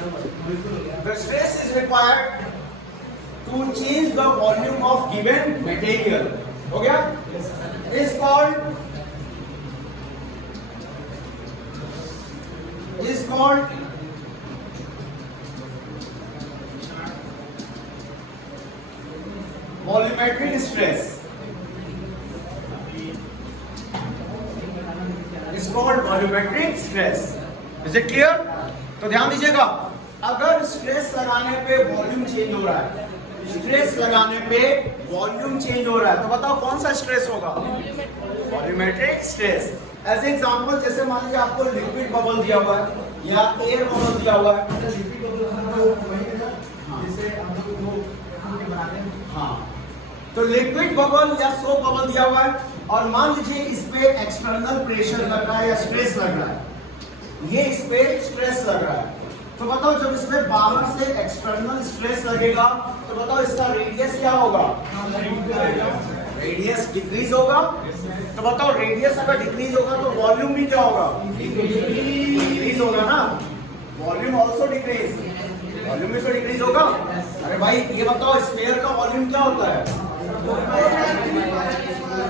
The stress is required to change the volume of given material. हो गया? Is called volumetric stress. Is called volumetric stress. Is it clear? तो ध्यान दीजिएगा, अगर stress लगाने पे वॉल्यूम चेंज हो रहा है, स्ट्रेस लगाने पे वॉल्यूम चेंज हो रहा है, तो बताओ कौन सा स्ट्रेस होगा? Volumetric stress. एज एग्जांपल, जैसे मान लीजिए आपको लिक्विड बबल दिया हुआ है या एयर बबल दिया हुआ है। हाँ, तो लिक्विड बबल या सोप बबल दिया हुआ है और मान लीजिए इस पे एक्सटर्नल प्रेशर लग रहा है या स्ट्रेस लग रहा है, ये इस पे स्ट्रेस लग रहा है। तो बताओ जब इसमें बाहर से एक्सटर्नल स्ट्रेस लगेगा तो बताओ इसका रेडियस क्या होगा? रेडियस डिक्रीज होगा। तो बताओ रेडियस अगर डिक्रीज होगा तो वॉल्यूम भी क्या होगा? डिक्रीज होगा ना। वॉल्यूम ऑल्सो डिक्रीज, वॉल्यूम भी तो डिक्रीज होगा। अरे भाई ये बताओ स्फीयर का वॉल्यूम क्या होता है?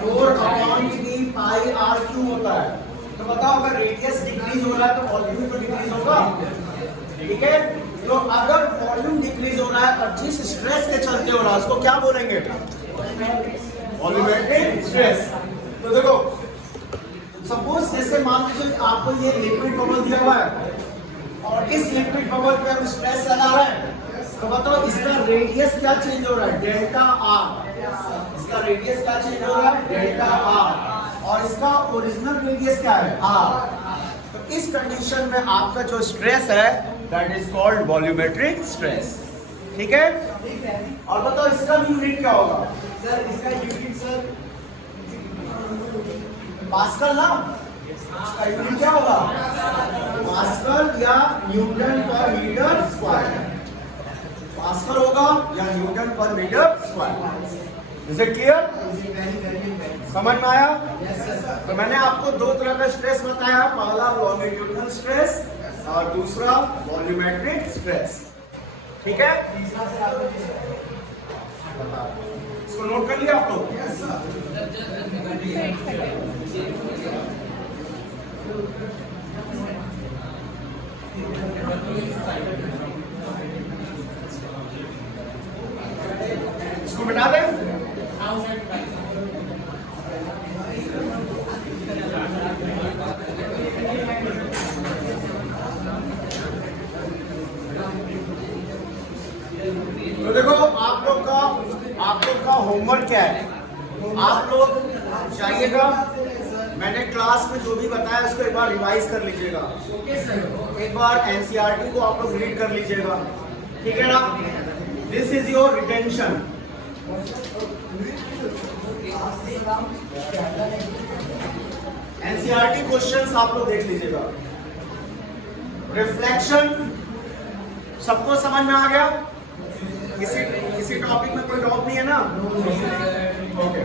4/3πr³ होता है। तो बताओ अगर रेडियस डिक्रीज हो रहा है तो वॉल्यूम तो डिक्रीज होगा, ठीक है? तो अगर वॉल्यूम डिक्रीज हो रहा है और जिस स्ट्रेस के चलते हो रहा है उसको क्या बोलेंगे? Volumetric stress. तो देखो सपोज जैसे मान लीजिए आपको ये लिक्विड बबल दिया हुआ है और इस लिक्विड बबल पे हम स्ट्रेस लगा रहे हैं, तो बताओ इसका रेडियस क्या चेंज हो रहा है? Delta R. इसका रेडियस क्या चेंज हो रहा है? Delta R. और इसका ओरिजिनल रेडियस क्या है? आर। तो इस कंडीशन में आपका जो स्ट्रेस है that is called volumetric stress, ठीक है? और बताओ इसका भी यूनिट क्या होगा? सर इसका यूनिट सर पास्कल ना। इसका यूनिट क्या होगा? पास्कल या न्यूटन पर मीटर स्क्वायर। पास्कल होगा या न्यूटन पर meter square. Is it clear? समझ में आया? तो मैंने आपको दो तरह का स्ट्रेस बताया, पहला लॉन्गिट्यूडिनल स्ट्रेस और दूसरा वॉल्यूमेट्रिक स्ट्रेस, ठीक है? इसको नोट कर लिया आप लोग? इसको मिटा दें? तो देखो आप लोग का होमवर्क क्या है? आप लोग जाइएगा, मैंने क्लास में जो भी बताया उसको एक बार रिवाइज कर लीजिएगा। एक बार एनसीईआरटी को आप लोग रीड कर लीजिएगा, ठीक है ना? This is your retention. NCERT questions आप लोग देख लीजिएगा। रिफ्लेक्शन सबको समझ में आ गया? किसी टॉपिक में कोई डाउट नहीं है ना? ओके।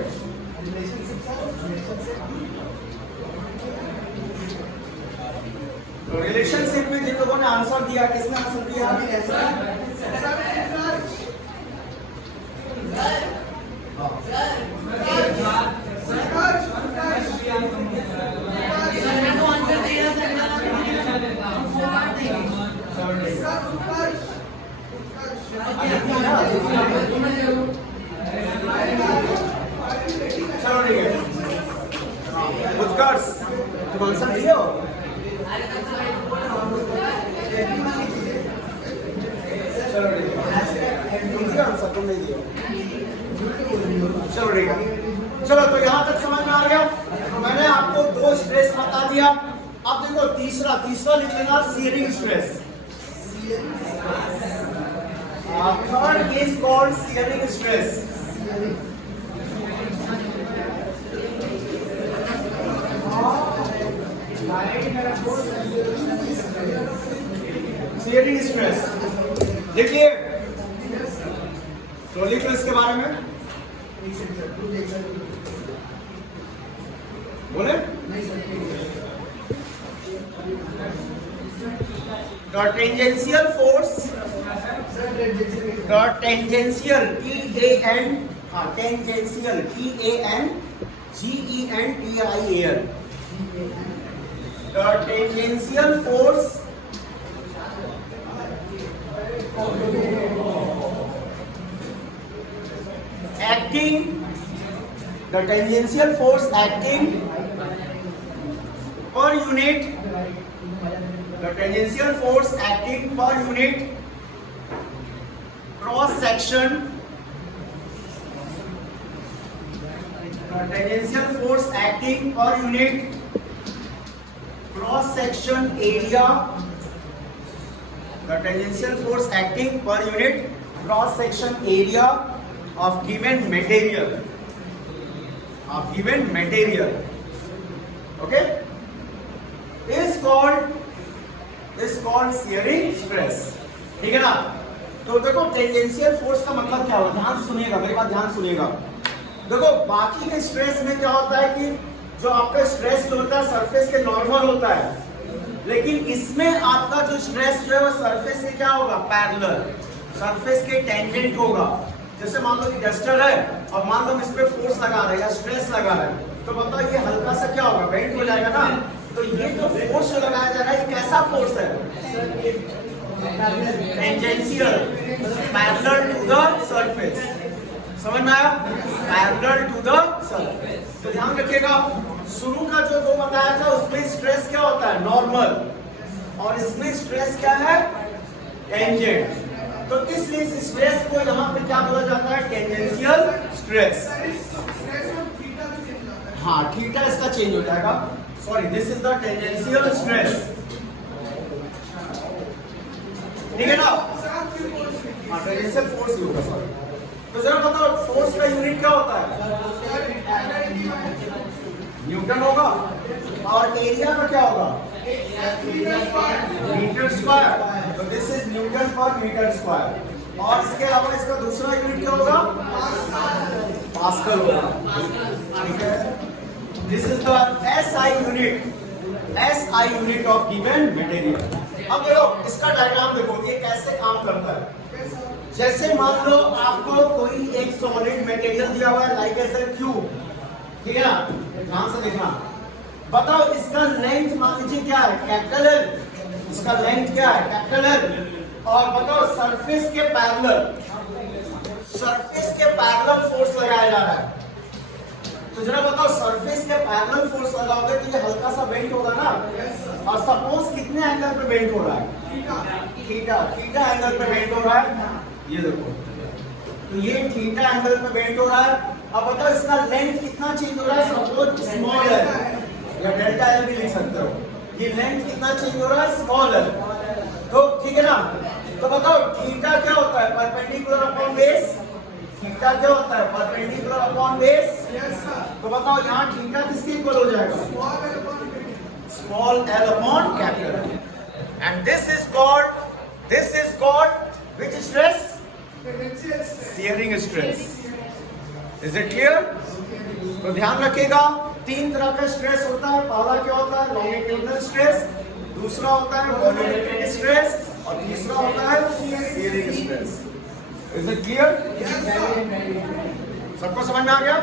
तो रिलेशनशिप में जिन लोगों ने आंसर दिया, किसने आंसर दिया? चलो ठीक है, उत्कर्ष तुम आंसर दिए हो? चलो ठीक है, तुम दिया आंसर, तुम नहीं दिया। चलो ठीक है, चलो तो यहाँ तक समझ में आ गया। तो मैंने आपको दो स्ट्रेस बता दिया। अब देखो तीसरा लिख लेना, shearing stress. Third is called shearing stress. Shearing stress देखिए, तो लिख लो इसके बारे में। बोले The tangential force, the tangential, tangential, T-A-N-G-E-N-T-I-A-L. The tangential force acting, the tangential force acting per unit, the tangential force acting per unit cross section, the tangential force acting per unit cross section area, the tangential force acting per unit cross section area of given material, okay, is called shearing stress. ठीक है ना? तो देखो tangential force का मतलब क्या होता है, ध्यान से सुनिएगा, मेरी बात ध्यान सुनिएगा। देखो बाकी के स्ट्रेस में क्या होता है कि जो आपका स्ट्रेस जो होता है सरफेस के नॉर्मल होता है, लेकिन इसमें आपका जो स्ट्रेस जो है वो सरफेस के क्या होगा, पैरेलल, सरफेस के टेंजेंट होगा। जैसे मान लो कि डस्टर है और मान लो हम इस पे फोर्स लगा रहे हैं या स्ट्रेस लगा रहे हैं, तो बताओ ये हल्का सा क्या होगा, बेंड हो जाएगा ना। तो ये जो फोर्स जो लगाया जा रहा है ये कैसा फोर्स है, tangential, parallel to the surface. समझ में आया, पैरेलल टू द सरफेस। तो ध्यान रखिएगा, शुरू का जो दो बताया था उसमें स्ट्रेस क्या होता है, नॉर्मल, और इसमें स्ट्रेस क्या है, टेंजेंट। तो इसलिए इस स्ट्रेस को यहाँ पे क्या बोला जाता है, टेंजेंशियल स्ट्रेस। हाँ, थीटा इसका चेंज हो जाएगा, sorry, this is the tangential stress, ठीक है ना। हाँ, टेंजेंशियल फोर्स ही होगा, सॉरी। तो जरा बताओ फोर्स का यूनिट क्या होता है, न्यूटन होगा, और एरिया का क्या होगा, मीटर स्क्वायर। तो दिस इज न्यूटन पर मीटर स्क्वायर। और इसके अलावा इसका दूसरा यूनिट क्या होगा, पास्कल होगा, ठीक है। This is the SI unit of given material. अब देखो इसका डायग्राम देखो, ये कैसे काम करता है। जैसे मान लो आपको कोई एक सॉलिड मटेरियल दिया हुआ है, लाइक एज ए क्यूब, ठीक है ना, ध्यान से देखना। बताओ इसका लेंथ मान लीजिए क्या है, कैपिटल L, इसका लेंथ क्या है, कैपिटल L। और बताओ सरफेस के पैरेलल फोर्स लगाया जा रहा है। तो जरा बताओ सरफेस के पैरेलल फोर्स लगाओगे तो ये हल्का सा बेंड होगा ना। और सपोज कितने एंगल पे बेंड हो रहा है, थीटा एंगल पे बेंड हो रहा है, ये देखो, तो ये थीटा एंगल पे बेंड हो रहा है। अब बताओ इसका लेंथ कितना चेंज हो रहा है, सपोज स्मॉल है या डेल्टा L भी लिख सकते हो, ये लेंथ कितना चेंज हो रहा है, स्मॉल है। तो ठीक है ना, तो बताओ थीटा क्या होता है, परपेंडिकुलर अपॉन बेस, थीटा क्या होता है, परपेंडिकुलर अपॉन बेस। तो बताओ यहाँ थीटा किसके इक्वल हो जाएगा, small L upon capital L। And this is called which stress, shearing stress. Is it clear? तो ध्यान रखिएगा, तीन तरह का स्ट्रेस होता है। पहला क्या होता है, लॉन्गिट्यूडिनल स्ट्रेस, दूसरा होता है वॉल्यूमेट्रिक स्ट्रेस, और तीसरा होता है shearing stress. Is it clear? सबको समझ में आ गया?